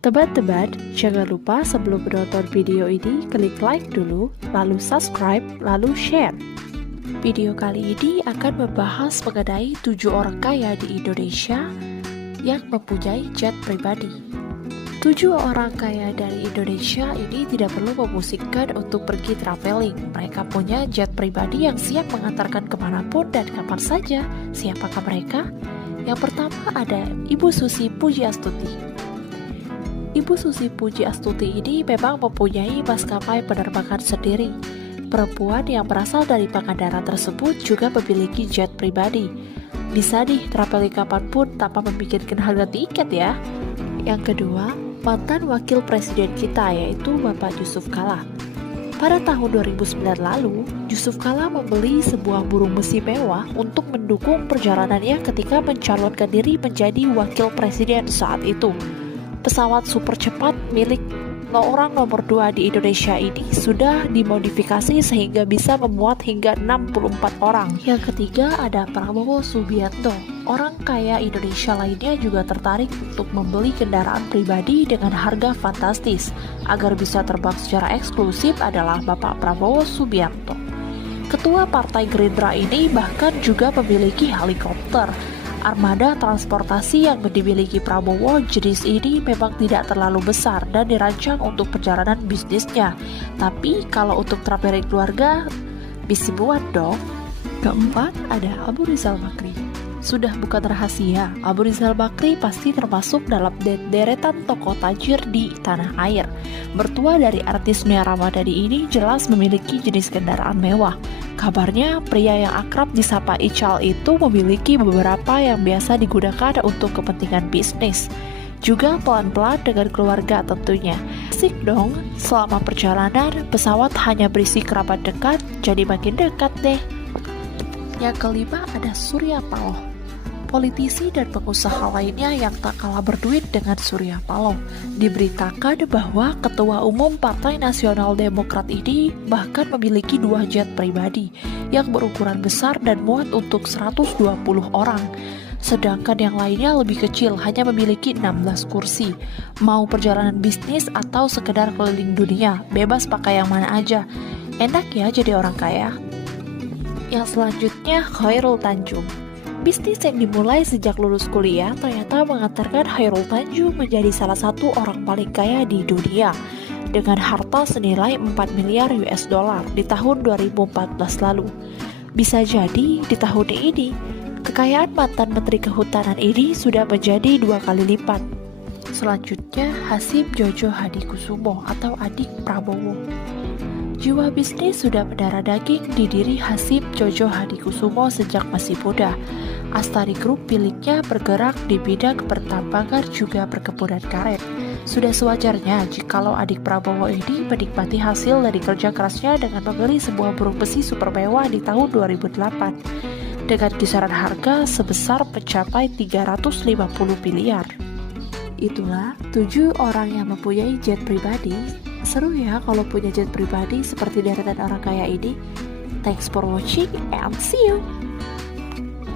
Tebak-tebak, jangan lupa sebelum menonton video ini, klik like dulu, lalu subscribe, lalu share. Video kali ini akan membahas mengenai 7 orang kaya di Indonesia yang mempunyai jet pribadi. 7 orang kaya dari Indonesia ini tidak perlu memusikkan untuk pergi traveling. Mereka punya jet pribadi yang siap mengantarkan kemanapun dan kapan saja. Siapakah mereka? Yang pertama ada Ibu Susi Pujiastuti. Ibu Susi Pujiastuti ini memang mempunyai maskapai penerbangan sendiri. Perempuan yang berasal dari Pangandaran tersebut juga memiliki jet pribadi. Bisa nih traveling kapanpun tanpa memikirkan harga tiket ya. Yang kedua, mantan wakil presiden kita yaitu Bapak Yusuf Kalla. Pada tahun 2009 lalu, Yusuf Kalla membeli sebuah burung besi mewah untuk mendukung perjalanannya ketika mencalonkan diri menjadi wakil presiden saat itu. Pesawat super cepat milik orang nomor 2 di Indonesia ini sudah dimodifikasi sehingga bisa memuat hingga 64 orang. Yang ketiga ada Prabowo Subianto. Orang kaya Indonesia lainnya juga tertarik untuk membeli kendaraan pribadi dengan harga fantastis. Agar bisa terbang secara eksklusif adalah Bapak Prabowo Subianto. Ketua Partai Gerindra ini bahkan juga memiliki helikopter. Armada transportasi yang dimiliki Prabowo jenis ini memang tidak terlalu besar dan dirancang untuk perjalanan bisnisnya. Tapi kalau untuk traveling keluarga, bisa buat dong. Keempat ada Abu Rizal Bakri. Sudah bukan rahasia, Abu Rizal Bakri pasti termasuk dalam deretan tokoh tajir di tanah air. Mertua dari artis Nia Ramadhani ini jelas memiliki jenis kendaraan mewah. Kabarnya pria yang akrab disapa Ical itu memiliki beberapa yang biasa digunakan untuk kepentingan bisnis. Juga pelan-pelan dengan keluarga tentunya. Asik dong, selama perjalanan pesawat hanya berisi kerabat dekat, jadi makin dekat deh. Yang kelima ada Surya Paloh. Politisi dan pengusaha lainnya yang tak kalah berduit dengan Surya Paloh. Diberitakan bahwa Ketua Umum Partai Nasional Demokrat ini bahkan memiliki 2 jet pribadi yang berukuran besar dan muat untuk 120 orang. Sedangkan yang lainnya lebih kecil, hanya memiliki 16 kursi. Mau perjalanan bisnis atau sekedar keliling dunia, bebas pakai yang mana aja. Enak ya jadi orang kaya. Yang selanjutnya Khairul Tanjung. Bisnis yang dimulai sejak lulus kuliah ternyata mengantarkan Khairul Tanjung menjadi salah satu orang paling kaya di dunia dengan harta senilai 4 miliar US dollar di tahun 2014 lalu. Bisa jadi di tahun ini kekayaan mantan Menteri Kehutanan ini sudah menjadi 2 kali lipat. Selanjutnya Hasyim Jojo Hadikusumo atau adik Prabowo. Jiwa bisnis sudah mendarah daging di diri Hasyim Jojo Hadikusumo sejak masih muda. Astari Group miliknya bergerak di bidang pertambangan juga perkebunan karet. Sudah sewajarnya jikalau adik Prabowo ini menikmati hasil dari kerja kerasnya dengan membeli sebuah burung besi super mewah di tahun 2008 dengan kisaran harga sebesar mencapai 350 miliar. Itulah 7 orang yang mempunyai jet pribadi. Seru ya kalau punya jet pribadi seperti deretan orang kaya ini. Thanks for watching and see you.